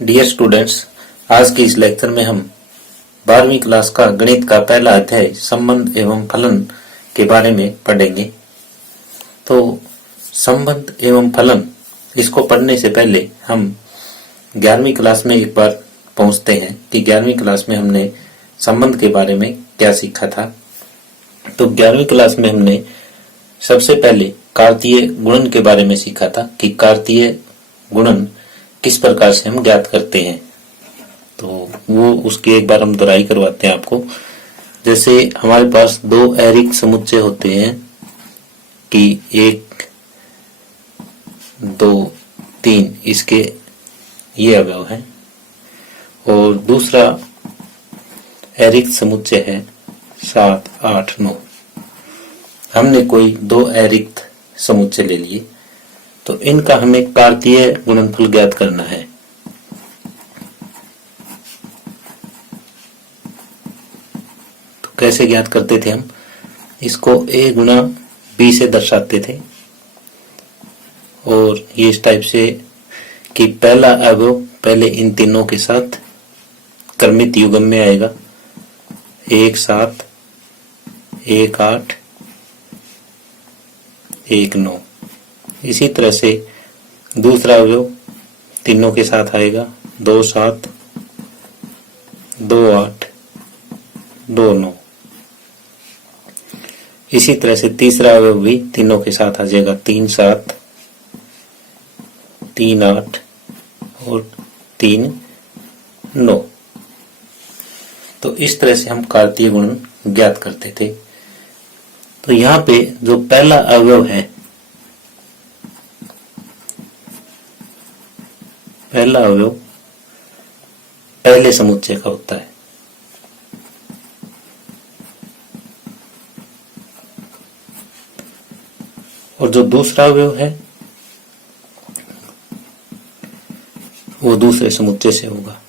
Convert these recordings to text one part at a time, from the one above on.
Dear students, आज के इस लेक्चर में हम 12वीं क्लास का गणित का पहला अध्याय संबंध एवं फलन के बारे में पढ़ेंगे। तो संबंध एवं फलन इसको पढ़ने से पहले हम 11वीं क्लास में एक बार पहुंचते हैं कि 11वीं क्लास में हमने संबंध के बारे में क्या सीखा था। तो 11वीं क्लास में हमने सबसे पहले कार्तीय गुणन के बारे में सीखा था कि कार्तीय गुणन किस प्रकार से हम ज्ञात करते हैं। तो वो उसकी एक बार हम दोहराई करवाते हैं आपको। जैसे हमारे पास दो ऐरिक समुच्चय होते हैं कि 1, 2, 3 इसके ये अवयव हैं, और दूसरा ऐरिक समुच्चय है 7, 8, 9। हमने कोई दो ऐरिक समुच्चय ले लिए, तो इनका हमें कार्तीय गुणनफल ज्ञात करना है। तो कैसे ज्ञात करते थे हम? इसको a गुणा b से दर्शाते थे, और ये इस टाइप से कि पहला अवयव पहले इन तीनों के साथ क्रमित युग्म में आएगा, 1, 7, 1, 8, 1, 9। इसी तरह से दूसरा अवयव तीनों के साथ आएगा, 2, 7, 2, 8, 2, 9। इसी तरह से तीसरा अवयव भी तीनों के साथ आ जाएगा, 3, 7, 3, 8 और 3, 9। तो इस तरह से हम कार्तीय गुणन ज्ञात करते थे। तो यहाँ पे जो पहला अवयव है, पहला अवयव पहले समुच्चय का होता है, और जो दूसरा अवयव है वो दूसरे समुच्चय से होगा।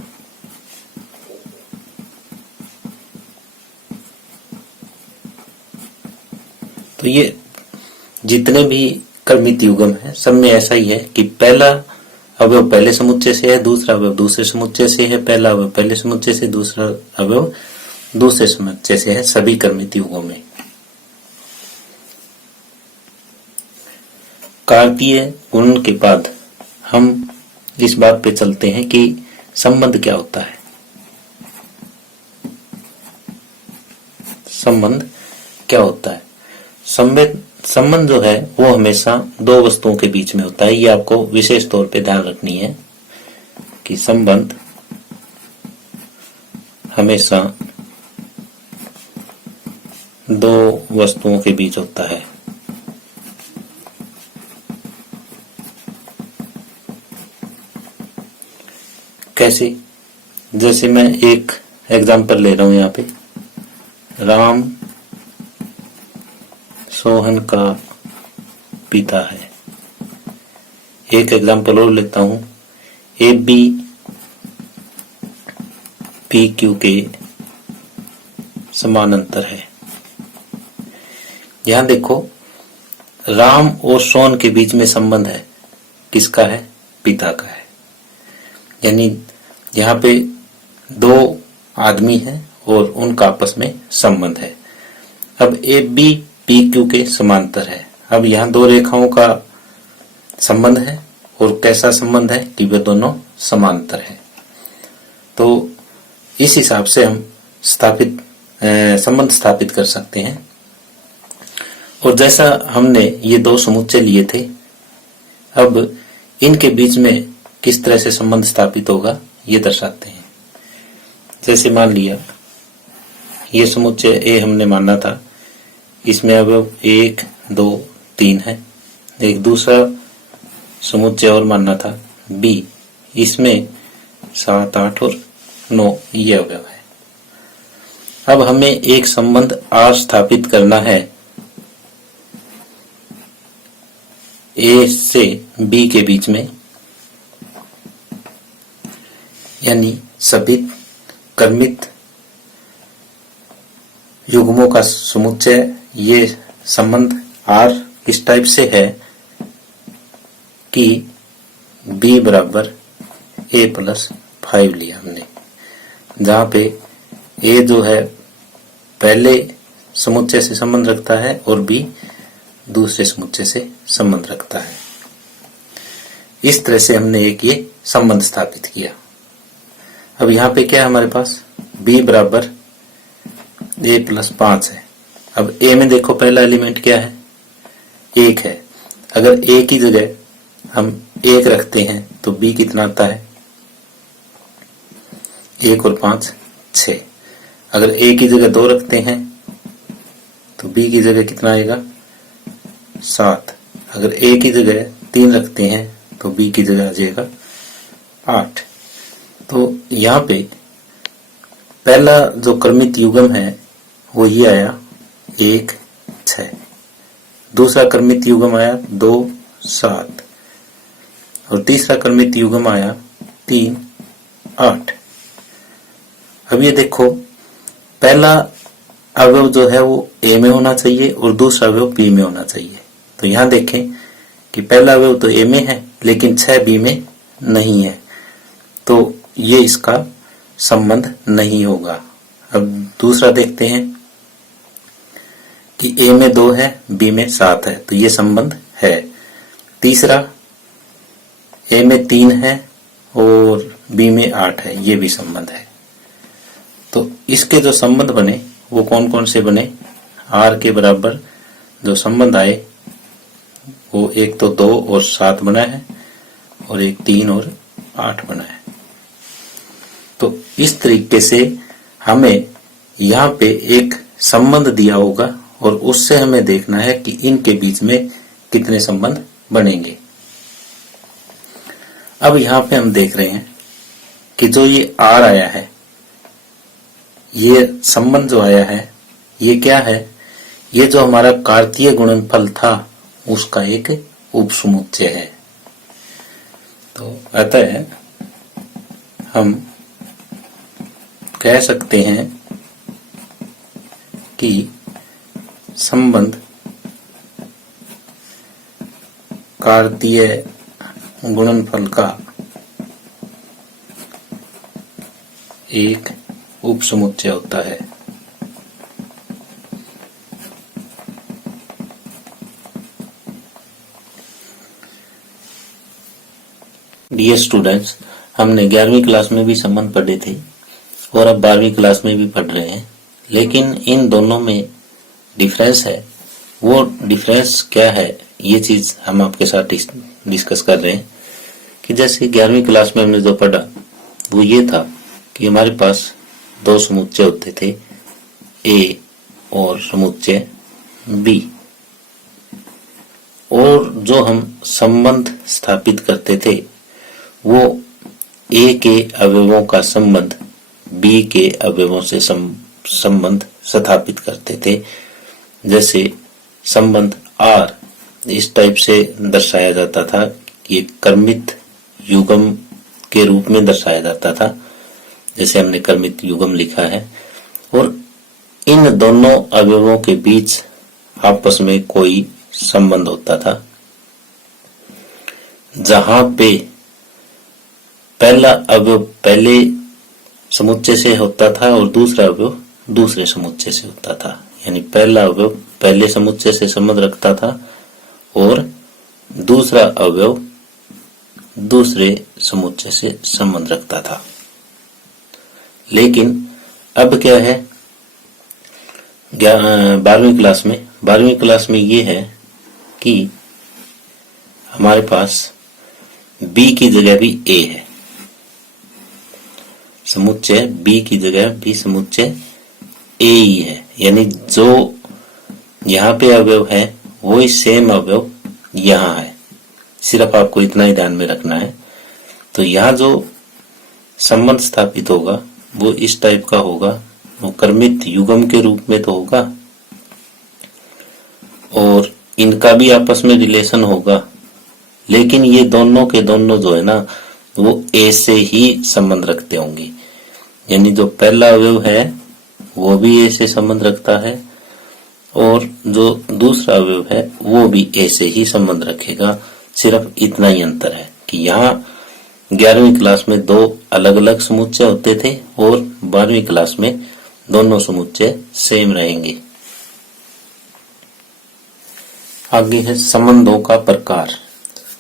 तो ये जितने भी क्रमित युग्म है सब में ऐसा ही है कि पहला अवयव पहले समुच्चय से है, दूसरा अवयव दूसरे समुच्चय से है, पहला अवयव पहले समुच्चय से, दूसरा अवयव दूसरे समुच्चय से है, सभी क्रमित युग्मों में। कार्तीय गुणन के बाद हम इस बात पे चलते हैं कि संबंध क्या होता है। संबंध क्या होता है? संबंध जो है वो हमेशा दो वस्तुओं के बीच में होता है। ये आपको विशेष तौर पे ध्यान रखनी है कि संबंध हमेशा दो वस्तुओं के बीच होता है। कैसे? जैसे मैं एक एग्जांपल ले रहा हूं यहाँ पे, राम सोहन का पिता है। एक एग्जांपल और लेता हूं, ए बी पी क्यू के समानांतर है। यहां देखो, राम और सोहन के बीच में संबंध है, किसका है? पिता का है। यानी यहाँ पे दो आदमी हैं और उनका आपस में संबंध है। अब ए बी पी क्यू के समांतर है। अब यहाँ दो रेखाओं का संबंध है, और कैसा संबंध है कि वे दोनों समांतर है। तो इस हिसाब से हम संबंध स्थापित कर सकते हैं। और जैसा हमने ये दो समुच्चय लिए थे, अब इनके बीच में किस तरह से संबंध स्थापित होगा ये दर्शाते हैं। जैसे मान लिया ये समुच्चय ए हमने माना था, इसमें अब 1, 2, 3 है। एक दूसरा समुच्चय और मानना था बी, इसमें 7, 8 और 9 ये अवयव है। अब हमें एक संबंध आर स्थापित करना है ए से बी के बीच में, यानी सभी क्रमित युग्मों का समुच्चय। ये संबंध आर इस टाइप से है कि b बराबर a+5 लिया हमने, जहां पे a जो है पहले समुच्चय से संबंध रखता है और b दूसरे समुच्चय से संबंध रखता है। इस तरह से हमने एक ये संबंध स्थापित किया। अब यहाँ पे क्या है हमारे पास, b बराबर a+5 है। अब a में देखो पहला एलिमेंट क्या है, 1 है। अगर a की जगह हम 1 रखते हैं तो b कितना आता है, 1 और 5 6। अगर a की जगह 2 रखते हैं तो b की जगह कितना आएगा, 7। अगर a की जगह 3 रखते हैं तो b की जगह आ जाएगा 8। तो यहाँ पे पहला जो क्रमित युग्म है वो ये आया 1 6, दूसरा क्रमित युग्म आया 2 7 और तीसरा क्रमित युग्म आया 3 8। अब ये देखो पहला अवयव जो है वो a में होना चाहिए और दूसरा अवयव b में होना चाहिए। तो यहाँ देखें कि पहला अवयव तो a में है लेकिन 6 b में नहीं है, तो ये इसका संबंध नहीं होगा। अब दूसरा देखते हैं कि a में 2 है b में 7 है, तो ये संबंध है। तीसरा a में 3 है और b में 8 है, ये भी संबंध है। तो इसके जो संबंध बने वो कौन कौन से बने, r के बराबर जो संबंध आए वो एक तो 2 और 7 बना है और एक 3 और 8 बना है। तो इस तरीके से हमें यहाँ पे एक संबंध दिया होगा और उससे हमें देखना है कि इनके बीच में कितने संबंध बनेंगे। अब यहाँ पे हम देख रहे हैं कि जो ये r आया है, ये संबंध जो आया है ये क्या है, ये जो हमारा कार्तीय गुणनफल था उसका एक उपसमुच्चय है। तो अतः हम कह सकते हैं कि संबंध कार्तीय गुणनफल का एक उपसमुच्चय होता है। डियर स्टूडेंट्स, हमने 11वीं क्लास में भी संबंध पढ़े थे और अब 12वीं क्लास में भी पढ़ रहे हैं, लेकिन इन दोनों में डिफरेंस है। वो डिफरेंस क्या है ये चीज हम आपके साथ डिस्कस कर रहे हैं कि जैसे 11वीं क्लास में हमने जो पढ़ा वो ये था कि हमारे पास 2 समुच्चय होते थे, A और समुच्चय B, और जो हम संबंध स्थापित करते थे वो A के अवयवों का संबंध B के अवयवों से संबंध स्थापित करते थे। जैसे संबंध R इस टाइप से दर्शाया जाता था, ये क्रमित युग्म के रूप में दर्शाया जाता था, जैसे हमने क्रमित युग्म लिखा है। और इन दोनों अवयवों के बीच आपस में कोई संबंध होता था, जहां पे पहला अवयव पहले समुच्चय से होता था और दूसरा अवयव दूसरे समुच्चय से होता था। यानी पहला अवयव पहले समुच्चय से संबंध रखता था और दूसरा अवयव दूसरे समुच्चय से संबंध रखता था। लेकिन अब क्या है 12वीं क्लास में ये है कि हमारे पास B की जगह भी A है, समुच्चय B की जगह भी समुच्चय A ही है। यानी जो यहाँ पे अवयव है वो ही सेम अवयव यहाँ है, सिर्फ आपको इतना ही ध्यान में रखना है। तो यहाँ जो संबंध स्थापित होगा वो इस टाइप का होगा, वो क्रमित युग्म के रूप में तो होगा और इनका भी आपस में रिलेशन होगा, लेकिन ये दोनों के दोनों जो है ना वो A से ही संबंध रखते होंगे। यानी जो पहला अवयव है वो भी A से संबंध रखता है और जो दूसरा अवयव है वो भी A से ही संबंध रखेगा। सिर्फ इतना ही अंतर है कि यहाँ 11वीं क्लास में 2 अलग अलग समुच्चय होते थे और 12वीं क्लास में दोनों समुच्चय सेम रहेंगे। आगे है संबंधों का प्रकार।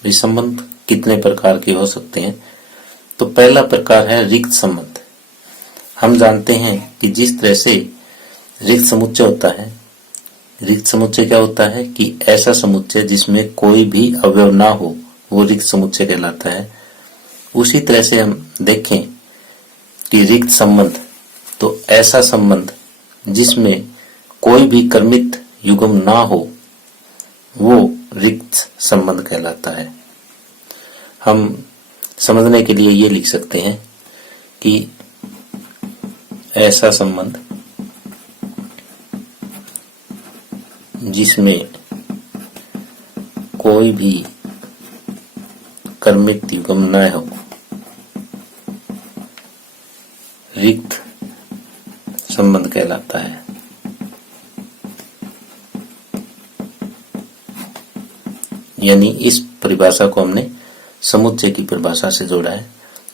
इस संबंध कितने प्रकार के हो सकते हैं? तो पहला प्रकार है रिक्त संबंध। हम जानते हैं कि जिस तरह से रिक्त समुच्चय होता है, रिक्त समुच्चय क्या होता है कि ऐसा समुच्चय जिसमें कोई भी अवयव ना हो, वो रिक्त समुच्चय कहलाता है। उसी तरह से हम देखें कि रिक्त संबंध, तो ऐसा संबंध जिसमें कोई भी कर्मित युग्म ना हो, वो रिक्त संबंध कहलाता है। हम समझने के लिए ये लिख सकते हैं कि ऐसा संबंध जिसमें कोई भी कर्मित युग्म न हो, रिक्त संबंध कहलाता है। यानी इस परिभाषा को हमने समुच्चय की परिभाषा से जोड़ा है।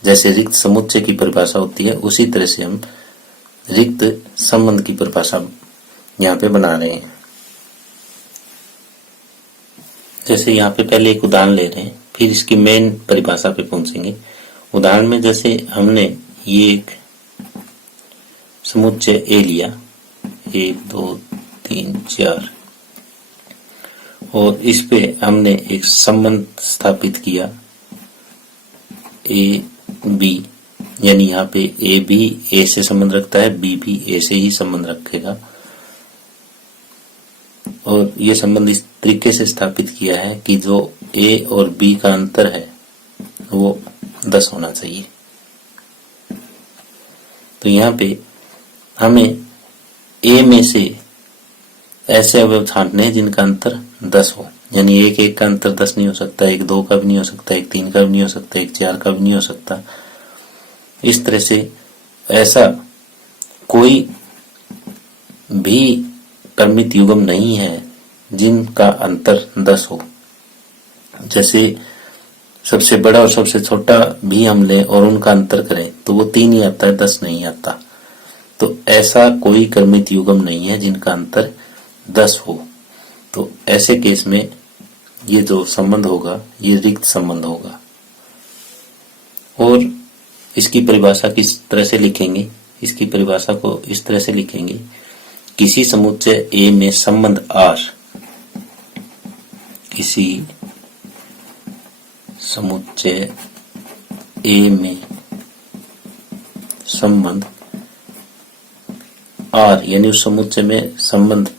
जैसे रिक्त समुच्चय की परिभाषा होती है, उसी तरह से हम रिक्त संबंध की परिभाषा यहाँ पे बना रहे हैं। जैसे यहाँ पे पहले एक उदाहरण ले रहे हैं, फिर इसकी मेन परिभाषा पे पहुंचेंगे। उदाहरण में जैसे हमने ये एक समुच्चय ए लिया, 1 2 3 4, और इस पे हमने एक संबंध स्थापित किया ए बी, यानी यहाँ पे ए भी ए से संबंध रखता है, बी भी ए से ही संबंध रखेगा। और ये संबंध इस तरीके से स्थापित किया है कि जो ए और बी का अंतर है वो 10 होना चाहिए। तो यहाँ पे हमें ए में से ऐसे अवयव छांटने हैं जिनका अंतर 10 हो, यानी 1 1 का अंतर 10 नहीं हो सकता, 1 2 का भी नहीं हो सकता, 1 3 का भी नहीं हो सकता, 1 4 का भी नहीं हो सकता। इस तरह से ऐसा कोई भी कर्मित युग्म नहीं है जिनका अंतर 10 हो। जैसे सबसे बड़ा और सबसे छोटा भी हम लें और उनका अंतर करें तो वो 3 ही आता है, 10 नहीं आता। तो ऐसा कोई कर्मित युग्म नहीं है जिनका अंतर 10 हो। तो ऐसे केस में ये जो संबंध होगा ये रिक्त संबंध होगा। और इसकी परिभाषा किस तरह से लिखेंगे? इसकी परिभाषा को इस तरह से लिखेंगे, किसी समुच्चय ए में संबंध R, किसी समुच्चय ए में संबंध R, यानी उस समुच्चय में संबंध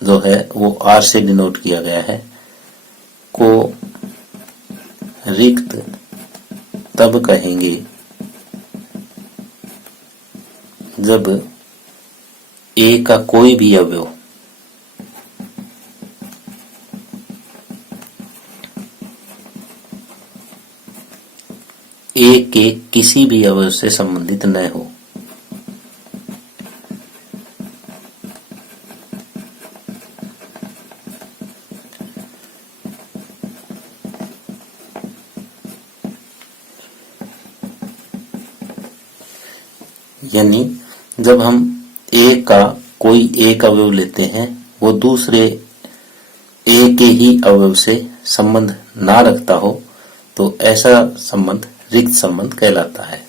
जो है वो R से डिनोट किया गया है, को रिक्त तब कहेंगे जब ए का कोई भी अवयव ए के किसी भी अवयव से संबंधित न हो। यानी जब हम ए का कोई एक अवयव लेते हैं, वो दूसरे ए के ही अवयव से संबंध ना रखता हो, तो ऐसा संबंध रिक्त संबंध कहलाता है।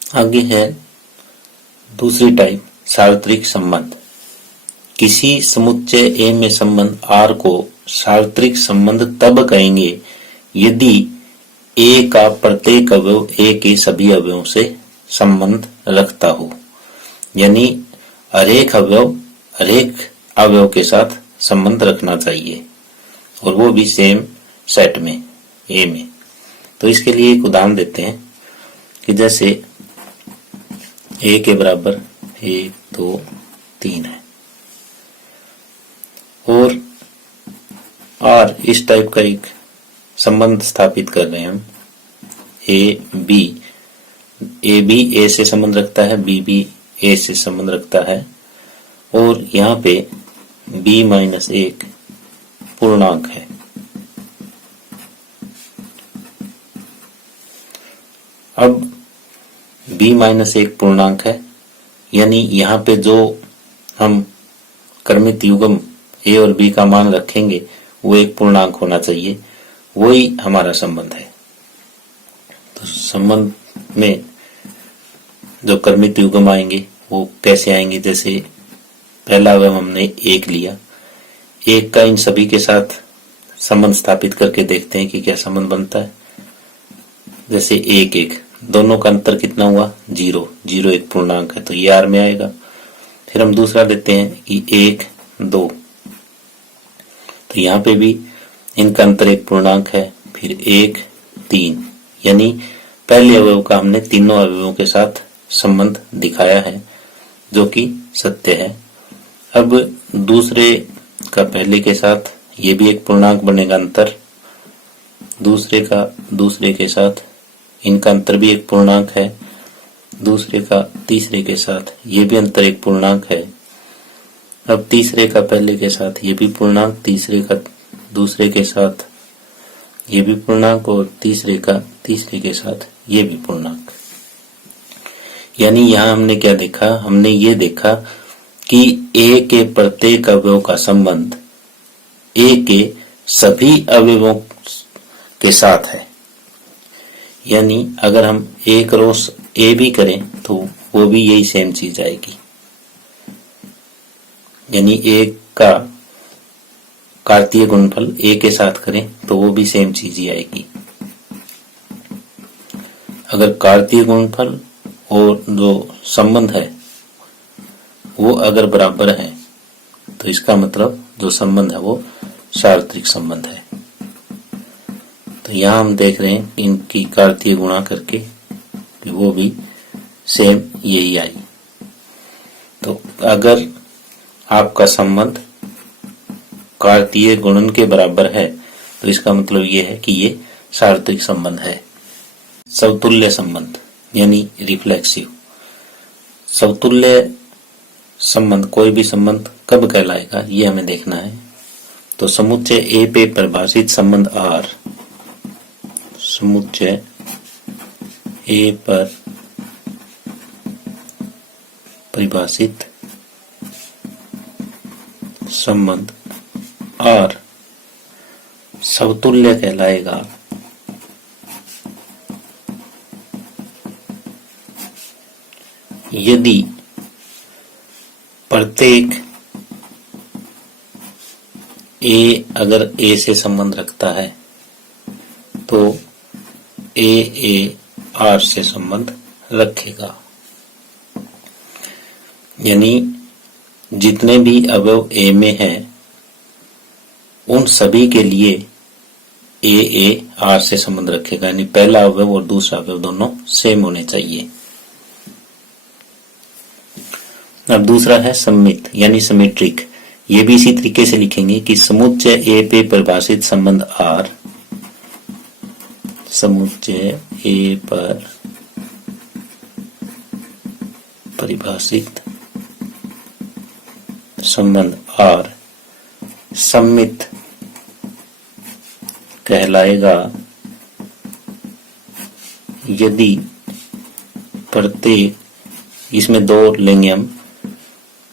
आगे है दूसरी टाइप, सार्वत्रिक संबंध। किसी समुच्चय ए में संबंध R को सार्वत्रिक संबंध तब कहेंगे यदि ए का प्रत्येक अवयव ए के सभी अवयवों से संबंध रखता हो। यानी हरेक अवयव के साथ संबंध रखना चाहिए, और वो भी सेम सेट में, ए में। तो इसके लिए एक उदाहरण देते हैं कि जैसे ए के बराबर 1 2 3 है, और R इस टाइप का एक संबंध स्थापित कर रहे हैं हम। ए बी ए से संबंध रखता है, बी भी ए से संबंध रखता है, और यहाँ पे b-1 पूर्णांक है। अब b-1 पूर्णांक है, यानी यहाँ पे जो हम क्रमित युग्म a और b का मान रखेंगे वो एक पूर्णांक होना चाहिए, वही हमारा संबंध है। तो संबंध में जो क्रमित युग्म आएंगे वो कैसे आएंगे, जैसे पहला अवयव हमने 1 लिया, 1 का इन सभी के साथ संबंध स्थापित करके देखते हैं कि क्या संबंध बनता है। जैसे 1-1, दोनों का अंतर कितना हुआ, 0, 0 एक पूर्णांक है तो ये R में आएगा। फिर हम दूसरा लेते हैं कि 1-2, तो यहाँ पे भी इनका अंतर एक पूर्णांक है। फिर 1-3, यानी पहले अवयव का हमने तीनों अवयवों के साथ संबंध दिखाया है जो कि सत्य है। अब दूसरे का पहले के साथ ये भी एक पूर्णांक बनेगा अंतर, दूसरे का दूसरे के साथ इनका अंतर भी एक पूर्णांक है, दूसरे का तीसरे के साथ ये भी अंतर एक पूर्णांक है। अब तीसरे का पहले के साथ ये भी पूर्णांक, तीसरे का दूसरे के साथ ये भी पूर्णांक और तीसरे का तीसरे के साथ ये भी पूर्णांक। यानी यहाँ हमने क्या देखा, हमने ये देखा कि A के प्रत्येक अवयव का संबंध A के सभी अवयवों के साथ है। यानी अगर हम एक क्रॉस A भी करें तो वो भी यही सेम चीज आएगी। यानी A का कार्तीय गुणनफल A के साथ करें तो वो भी सेम चीज ही आएगी। अगर कार्तीय गुणनफल और जो संबंध है वो अगर बराबर है तो इसका मतलब जो संबंध है वो सार्वत्रिक संबंध है। तो यहाँ हम देख रहे हैं इनकी कार्तीय गुणा करके कि वो भी सेम यही आई। तो अगर आपका संबंध कार्तीय गुणन के बराबर है तो इसका मतलब ये है कि ये सार्वत्रिक संबंध है। समतुल्य संबंध यानी रिफ्लेक्सिव। समतुल्य संबंध कोई भी संबंध कब कहलाएगा ये हमें देखना है। तो समुच्चय A पे परिभाषित संबंध R, समुच्चय A पर परिभाषित संबंध R समतुल्य कहलाएगा यदि प्रत्येक A अगर A से संबंध रखता है तो A R से संबंध रखेगा। यानी जितने भी अवयव A में हैं उन सभी के लिए A R से संबंध रखेगा। यानी पहला अवयव और दूसरा अवयव दोनों सेम होने चाहिए। अब दूसरा है सममित यानी सिमेट्रिक। ये भी इसी तरीके से लिखेंगे कि समुच्चय A पे परिभाषित संबंध R, समुच्चय A पर परिभाषित संबंध R सममित कहलाएगा यदि प्रत्येक, इसमें दो लेंगे हम,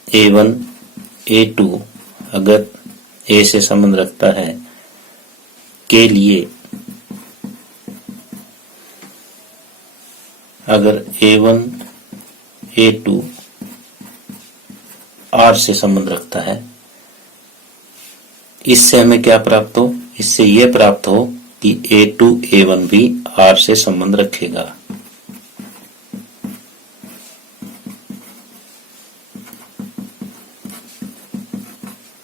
A1 A2 अगर A से संबंध रखता है के लिए, अगर A1 A2 R से संबंध रखता है, इससे हमें क्या प्राप्त हो, इससे यह प्राप्त हो कि A2 A1 भी R से संबंध रखेगा।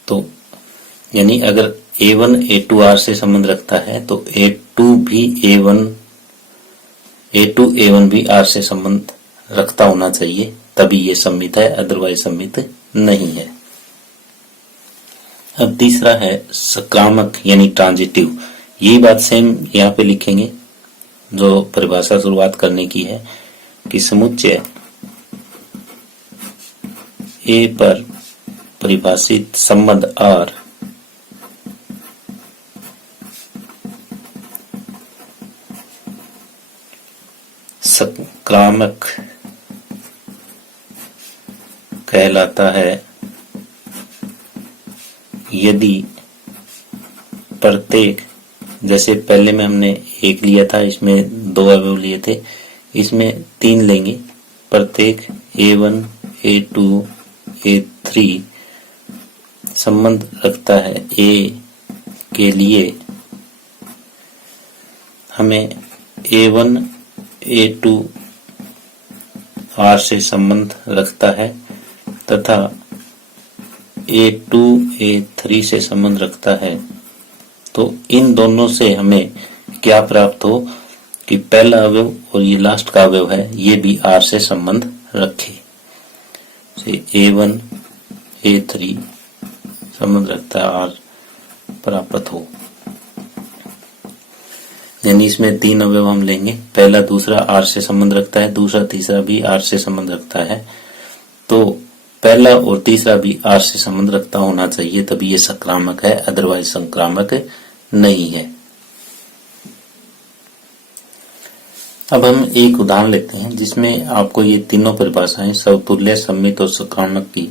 तो यानी अगर A1 A2 R से संबंध रखता है तो A2 A1 भी R से संबंध रखता होना चाहिए, तभी ये सम्मित है, अदरवाइज सम्मित नहीं है। अब तीसरा है सकारात्मक यानी ट्रांजिटिव। यही बात सेम यहाँ पे लिखेंगे जो परिभाषा शुरुआत करने की है कि समुच्चय A पर परिभाषित संबंध R संक्रामक कहलाता है यदि प्रत्येक, जैसे पहले में हमने एक लिया था, इसमें दो अवयव लिए थे, इसमें तीन लेंगे। प्रत्येक A1, A2, A3 संबंध रखता है A के लिए हमें A1, A2 R से संबंध रखता है तथा A2, A3 से संबंध रखता है। तो इन दोनों से हमें क्या प्राप्त हो कि पहला अवयव और ये लास्ट का अवयव है ये भी R से संबंध रखे। A1, A3 संबंध रखता है R प्राप्त हो, यानी इसमें तीन अवयव हम लेंगे। पहला दूसरा R से संबंध रखता है, दूसरा तीसरा भी R से संबंध रखता है। तो पहला और तीसरा भी R से संबंध रखता होना चाहिए, तभी ये संक्रामक है, अदरवाइज संक्रामक नहीं है। अब हम एक उदाहरण लेते हैं जिसमें आपको ये तीनों परिभाषाएं समतुल्य, सम्मित और संक्रामक की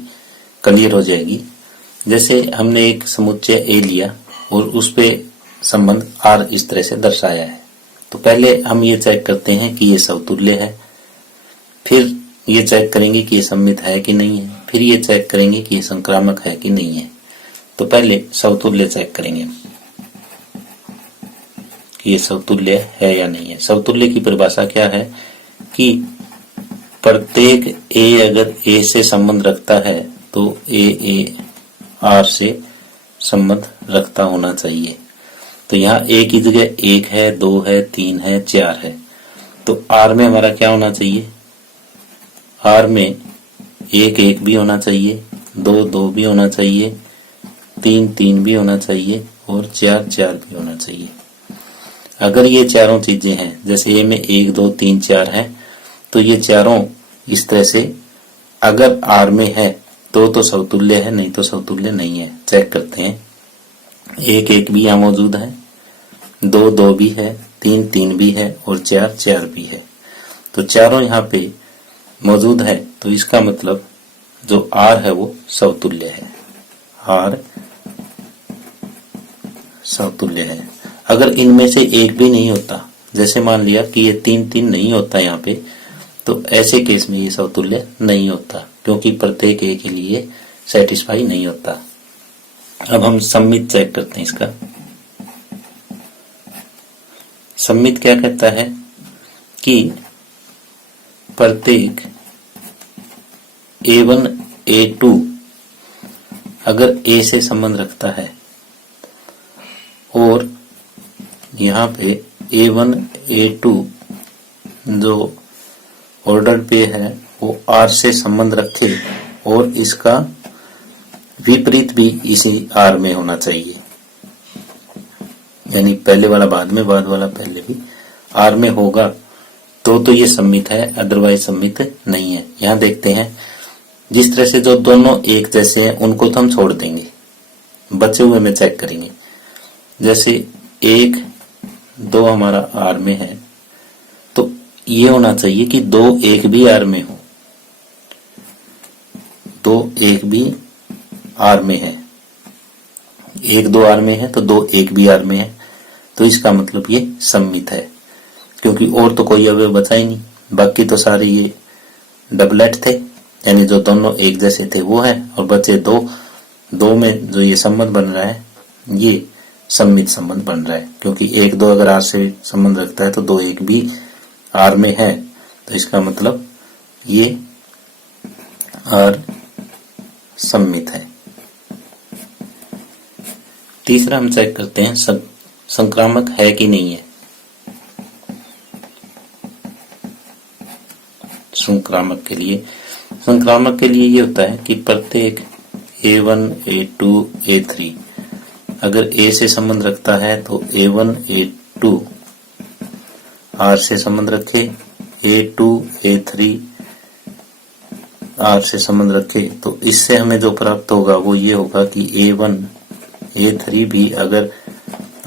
क्लियर हो जाएगी। जैसे हमने एक समुच्चय A लिया और उस पे संबंध R इस तरह से दर्शाया है, तो पहले हम ये चेक करते हैं कि ये समतुल्य है, फिर ये चेक करेंगे कि ये सम्मित है कि नहीं है, फिर ये चेक करेंगे कि ये संक्रामक है कि नहीं है। तो पहले समतुल्य चेक करेंगे कि ये समतुल्य है या नहीं है। समतुल्य की परिभाषा क्या है कि प्रत्येक A अगर A से संबंध रखता है तो A R से संबंध रखता होना चाहिए। तो यहाँ A की जगह 1 है, 2 है, 3 है, 4 है, तो R में हमारा क्या होना चाहिए? R में 1 1 भी होना चाहिए, 2 2 भी होना चाहिए, 3 3 भी होना चाहिए और 4 4 भी होना चाहिए। अगर ये चारों चीजें हैं, जैसे A में 1 2 3 4 है, तो ये चारों इस तरह से अगर R में है तो समतुल्य है, नहीं तो समतुल्य नहीं है। चेक करते हैं। 1 1 भी यहाँ मौजूद है, 2 2 भी है, 3 3 भी है और 4 4 भी है। तो चारों यहाँ पे मौजूद है, तो इसका मतलब जो R है वो समतुल्य है, R समतुल्य है। अगर इनमें से एक भी नहीं होता, जैसे मान लिया कि ये 3 3 नहीं होता यहाँ पे, तो ऐसे केस में ये समतुल्य नहीं होता, क्योंकि प्रत्येक A के लिए सेटिस्फाई नहीं होता। अब हम सम्मित चेक करते हैं इसका। सम्मित क्या कहता है कि प्रत्येक A1 A2 अगर A से संबंध रखता है और यहाँ पे A1 A2 जो ऑर्डर पे है वो R से संबंध रखे और इसका विपरीत भी इसी R में होना चाहिए, यानी पहले वाला बाद में, बाद वाला पहले भी R में होगा तो ये सम्मित है, अदरवाइज सम्मित नहीं है। यहाँ देखते हैं, जिस तरह से जो दोनों एक जैसे हैं उनको तो हम छोड़ देंगे, बचे हुए में चेक करेंगे। जैसे 1 2 हमारा R में है, तो ये होना चाहिए कि 2 1 भी R में हो, 2 1 भी R में है, 1 2 R में है तो 2 1 भी R में है, तो इसका मतलब ये सम्मित है, क्योंकि और तो कोई अवयव बचा ही नहीं, बाकी तो सारे ये डबलेट थे, यानी जो दोनों एक जैसे थे वो है, और बचे दो में जो ये संबंध बन रहा है ये सम्मित संबंध बन रहा है, क्योंकि 1 2 अगर R से संबंध रखता है तो 2 1 भी R में है, तो इसका मतलब ये R सम्मित है। तीसरा हम चेक करते हैं संक्रामक है कि नहीं है। संक्रामक के लिए ये होता है कि प्रत्येक A1 A2 A3 अगर A से संबंध रखता है तो A1 A2 R से संबंध रखे, A2 A3 R से संबंध रखे, तो इससे हमें जो प्राप्त होगा वो ये होगा कि A1 A3 भी अगर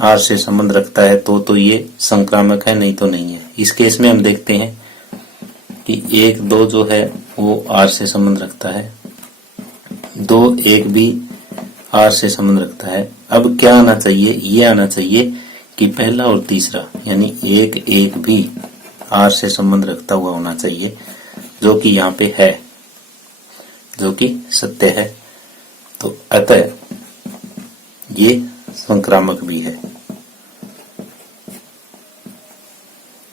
R से संबंध रखता है तो ये संक्रामक है, नहीं तो नहीं है। इस केस में हम देखते हैं कि 1 2 जो है वो R से संबंध रखता है, 2 1 भी R से संबंध रखता है। अब क्या आना चाहिए, ये आना चाहिए कि पहला और तीसरा यानी 1 1 भी R से संबंध रखता हुआ होना चाहिए, जो कि यहाँ पे है, जो कि सत्य है। तो अतः ये संक्रामक भी है।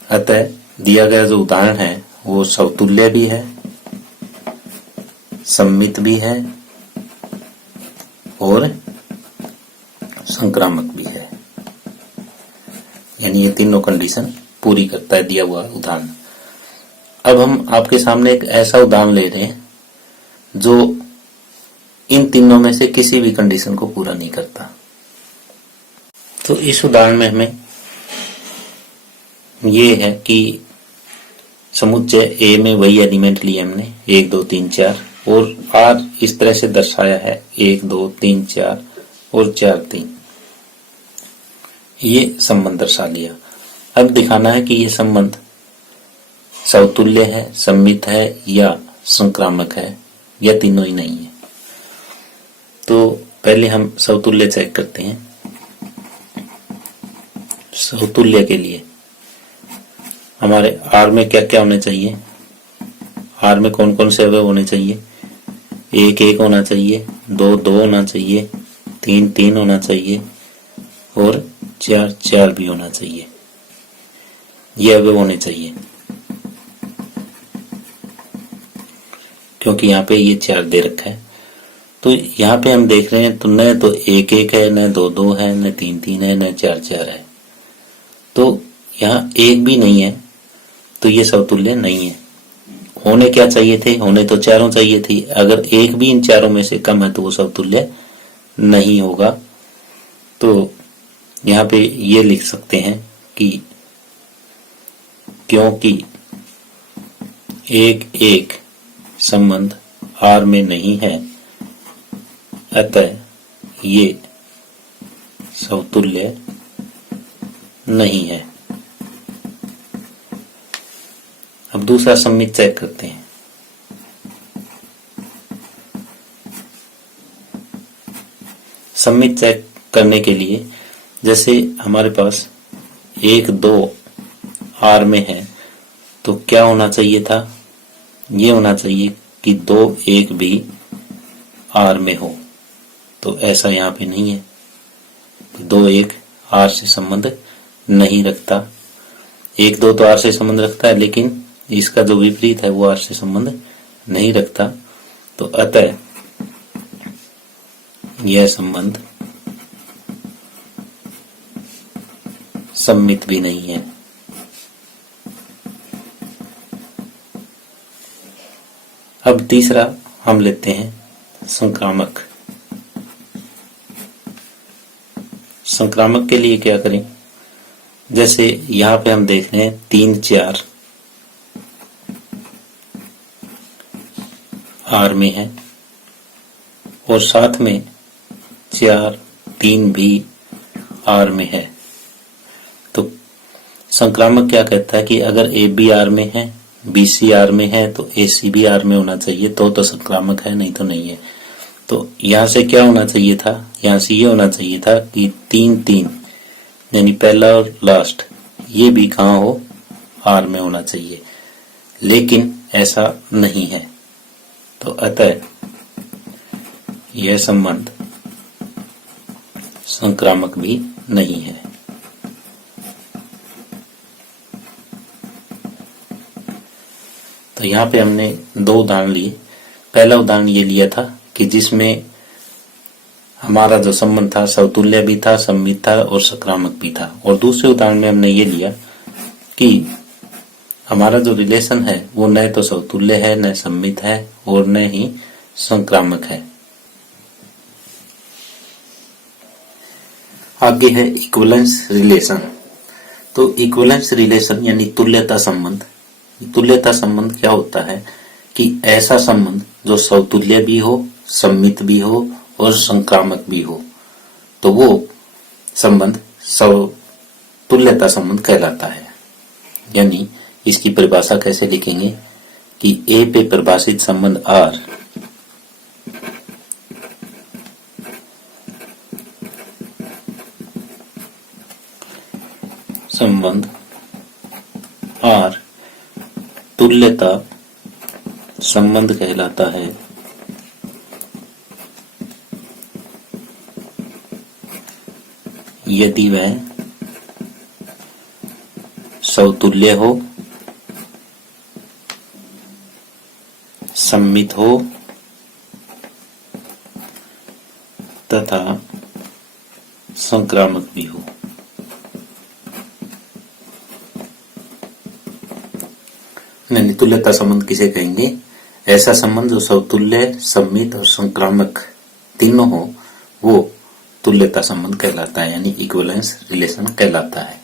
अतः दिया गया जो उदाहरण है वो समतुल्य भी है, सम्मित भी है और संक्रामक भी है, यानी ये तीनों कंडीशन पूरी करता है दिया हुआ उदाहरण। अब हम आपके सामने एक ऐसा उदाहरण ले रहे हैं जो इन तीनों में से किसी भी कंडीशन को पूरा नहीं करता। तो इस उदाहरण में हमें ये है कि समुच्चय ए में वही एलिमेंट लिए हमने 1 2 3 4 और R इस तरह से दर्शाया है 1 2 3 4 और 4 3, ये संबंध दर्शा लिया। अब दिखाना है कि ये संबंध समतुल्य है, सम्मित है या संक्रामक है या तीनों ही नहीं है। तो पहले हम समतुल्य चेक करते हैं। समतुल्य के लिए हमारे R में क्या क्या होने चाहिए, R में कौन कौन से अवयव होने चाहिए, 1 1 होना चाहिए, 2 2 होना चाहिए, 3 3 होना चाहिए और 4 4 भी होना चाहिए। ये अवयव होने चाहिए क्योंकि यहाँ पे ये 4 दे रखा है। तो यहाँ पे हम देख रहे हैं तो न तो 1 1 है, न 2 2 है, न 3 3 है, न 4 4 है। तो यहाँ 1 भी नहीं है, तो ये समतुल्य नहीं है। होने क्या चाहिए थे, होने तो चारों चाहिए थी। अगर 1 भी इन चारों में से कम है तो वो समतुल्य नहीं होगा। तो यहाँ पे ये लिख सकते हैं कि क्योंकि 1 1 संबंध R में नहीं है, अतः ये समतुल्य नहीं है। अब दूसरा सम्मित चेक करते हैं। सम्मित चेक करने के लिए जैसे हमारे पास 1 2 R में है तो क्या होना चाहिए था, ये होना चाहिए कि 2 1 भी R में हो। तो ऐसा यहाँ पे नहीं है, 2 1 R से संबंध नहीं रखता। 1 2 तो R से संबंध रखता है, लेकिन इसका जो विपरीत है वो R से संबंध नहीं रखता। तो अतः यह संबंध सम्मित भी नहीं है। अब तीसरा हम लेते हैं संक्रामक। संक्रामक के लिए क्या करें, जैसे यहाँ पे हम देख रहे हैं 3 4 R में है और साथ में 4 3 भी R में है। तो संक्रामक क्या कहता है कि अगर ए बी R में है, बी सी R में है तो ए सी भी R में होना चाहिए, तो संक्रामक है, नहीं तो नहीं है। तो यहाँ से क्या होना चाहिए था, यहाँ से ये होना चाहिए था कि 3 3 यानी पहला और लास्ट ये भी कहाँ हो, R में होना चाहिए, लेकिन ऐसा नहीं है। तो अतः यह संबंध संक्रामक भी नहीं है। तो यहाँ पे हमने 2 उदाहरण लिए। पहला उदाहरण ये लिया था कि जिसमें हमारा जो संबंध था समतुल्य भी था, सम्मित था और संक्रामक भी था। और दूसरे उदाहरण में हमने ये लिया कि हमारा जो रिलेशन है वो न तो समतुल्य है, न सम्मित है और न ही संक्रामक है। आगे है इक्विवेलेंस रिलेशन। तो इक्विवेलेंस रिलेशन यानी तुल्यता संबंध। तुल्यता संबंध क्या होता है कि ऐसा संबंध जो समतुल्य भी हो, सम्मित भी हो और संक्रामक भी हो, तो वो संबंध तुल्यता संबंध कहलाता है। यानी इसकी परिभाषा कैसे लिखेंगे कि ए पे परिभाषित संबंध आर तुल्यता संबंध कहलाता है। यदि वह समतुल्य हो, सममित हो तथा संक्रामक भी हो। तुल्यता संबंध किसे कहेंगे? ऐसा संबंध जो समतुल्य, सममित और संक्रामक तीनों हो, वो तुल्यता संबंध कहलाता है, यानी इक्विवेलेंस रिलेशन कहलाता है।